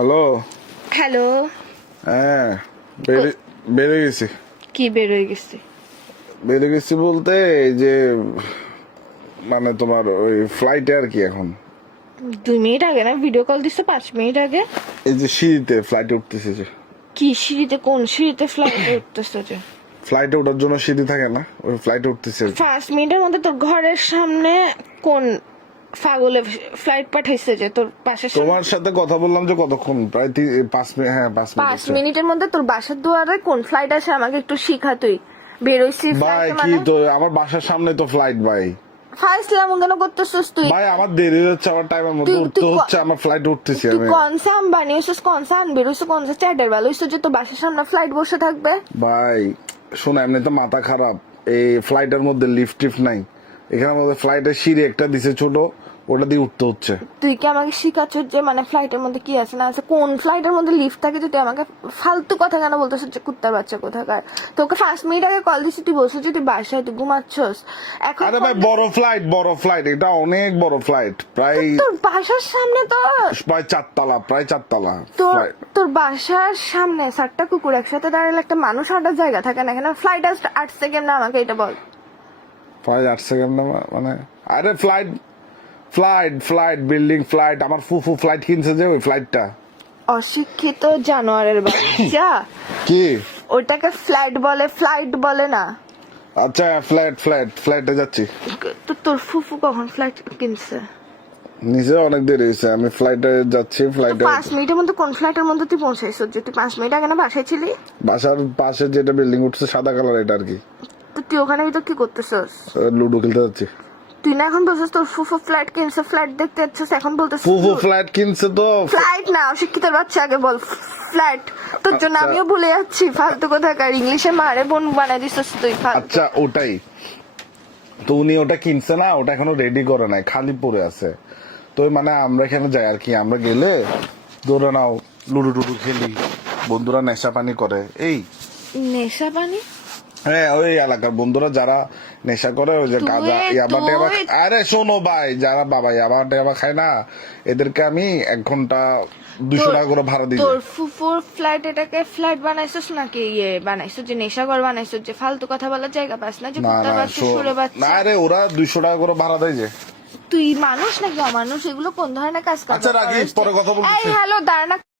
Hello. Hello. হ্যাঁ, বেড়ে গেছি। কি বের হয়ে গেছে? বেড়ে গেছি বলতে এই যে মানে তোমার ওই ফ্লাইটে আর কি এখন 2 মিনিট আগে না ভিডিও কল দিচ্ছে, 5 মিনিট আগে। এই যে সিঁড়িতে ফ্লাইটে উঠতেছে যে কি সিঁড়িতে? কোন সিঁড়িতে ফ্লাইটে উঠতেছে যে? ফ্লাইটে ওঠার জন্য সিঁড়ি থাকে না, ওই ফ্লাইটে উঠতেছে। 5 মিনিটের মধ্যে তোর ঘরের সামনে কোন পাগলে ফ্লাইট পাঠাইছে যে তোর পাশের সামনে? তোমার সাথে কথা বললাম যে কতক্ষণ, প্রায় 5 মিনিট। হ্যাঁ 5 মিনিট। 5 মিনিটের মধ্যে তোর বাসার দুয়ারে কোন ফ্লাইট আসে আমাকে একটু শিখা তুই। বেরোইছি ভাই ফ্লাইটে কি মানে তো আমার বাসার সামনে তো ফ্লাইট ভাই। ফার্স্ট এমন কেন করতেছিস তুই? ভাই আমার দেরি হচ্ছে, আমার টাইমের মধ্যে উঠতে হচ্ছে, আমার ফ্লাইট উঠতেছি তুই আমি। কনসা আম্বানি হইছিস, কনসা আনবির হইছিস, কনসা চ্যাটের বেলা হইছিস যে তোর বাসার সামনে ফ্লাইট বসে থাকবে? ভাই শোনো, এমনি তো মাথা খারাপ। এই ফ্লাইটের মধ্যে লিফট টিফট নাই, এখানের মধ্যে ফ্লাইটের সিঁড়ি একটা দিছে ছোট, ওটা দিয়ে উঠতে হচ্ছে। তুই কি আমাকে শিখাচ্ছিস যে মানে ফ্লাইটের মধ্যে কি আছে না আছে? কোন ফ্লাইটের মধ্যে লিফট থাকে যে তুই আমাকে ফালতু কথা কেন বলতেছিস যে কুত্তার বাচ্চা কোথাকার? তোকে 5 মিনিট আগে কল দিছি, তুই বলছিস যে তুই বাসায়, তুই ঘুমাচ্ছস এখন। আরে ভাই বড় ফ্লাইট, এটা অনেক বড় ফ্লাইট, প্রায় তোর বাসার সামনে তো প্রায় 4 তলা তোর flight। তোর বাসার সামনে 7টা কুকুর একসাথে দাঁড়ালে একটা মানুষ হাঁটার জায়গা থাকে না? এখানে ফ্লাইট আসছে কেমন আমাকে এটা বল। প্রায় 8 সেকেন্ড মানে। আরে ফ্লাইট বিল্ডিং ফ্লাইট, আমার ফুফু ফ্লাইট কিনছে যে ওই ফ্লাইটটা। অশিক্ষিত জানোয়ারের বাচ্চা। কি ওটাকে ফ্লাইট বলে, ফ্লাইট বলে না। আচ্ছা ফ্লাইটে যাচ্ছি। তো তোর ফুফু কখন ফ্লাইট কিনছে? নিচে অনেক দেরি হয়েছে, আমি ফ্লাইটে যাচ্ছি। ফ্লাইটে 5 মিনিটের মধ্যে কোন ফ্লাইটের মধ্যে তুই পৌঁছাইছ যে তুই 5 মিনিট আগে না বাসায় ছিলি? বাসার পাশে যেটা বিল্ডিং উঠছে সাদা কালার, এটা আর কি। তো তুই ওখানে ভিতর কি করতেছস? লুডো খেলতে যাচ্ছি। তুই না এখন বলছিস তোর ফুফু ফ্লাইট কিনছে, ফ্লাইট দেখতে যাচ্ছিস, এখন বলতেছিস ফুফু ফ্লাইট কিনছে তো। ফ্লাইট না, অশিক্ষিত বাচ্চা, আগে বল ফ্লাইট। তোর জন্য আচ্ছা। আমিও ভুলে যাচ্ছি, ফালতু কোথাকার ইংলিশে মারে বোন বানাই দিছিস তুই ফালতু। আচ্ছা ওটাই তো, উনি ওটা কিনছে না, ওটা এখনো রেডি করে নাই, খালি পড়ে আছে। তো মানে আমরা এখানে যাই আর কি, আমরা গেলে ধরে নাও লুডো টুডু খেলি, বন্ধুরা নেশা পানি করে। এই নেশা পানি? হ্যাঁ, ওই এলাকার বন্ধুরা যারা নেশা করে, ওই যে গাঁজা ইয়াবা টেবা। আরে শোনো ভাই, যারা বাবা ইয়াবা টেবা খায় না, এদেরকে আমি 1 ঘন্টা 200 টাকা করে ভাড়া দিই। তোর ফুফুর ফ্লাইট এটাকে ফ্লাইট বানাইছিস নাকি ইয়ে বানাইছিস যে নেশাঘর বানাইছিস যে ফালতু কথা বলার জায়গা পাস না যে না কুত্তার না বাচ্চা সুরে বাচ্চা? না রে, ওরা 200 টাকা করে ভাড়া দেয় যে। তুই মানুষ নাকি অমানুষ? এগুলো কোন ধরনের কাজ? আচ্ছা রাখিস, পরে কথা বলতেছি। এই হ্যালো, দাঁড়া না।